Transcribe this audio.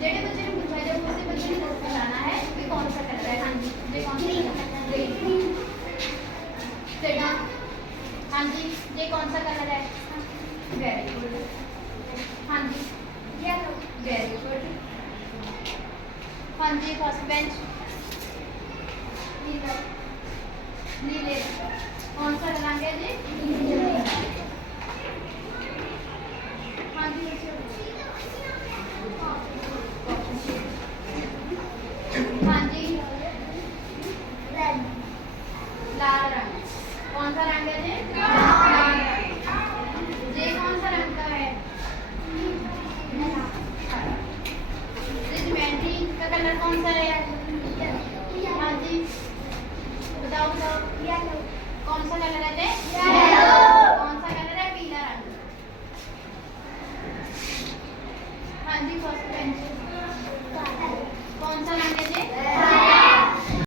जेडे बच्चे ने पूछा है उसी बच्चे ने बताना है कि कौन सा कलर है। हाँ जी ये कौन सा ग्रीन। सेटा हाँ जी ये कौन सा कलर है। Very good. हाँ जी येलो। Very good. हाँ जी फर्स्ट बेंच नीला नीले कौन सा रंग है जी। हाँ जी हाँ जी लाल रंग कौन सा रंग है जी। लाल रंग। ये कौन सा रंग का है। ज्योमेट्री का कलर कौन सा है। हाँ जी बताओ बताओ कौन सा कलर है जी।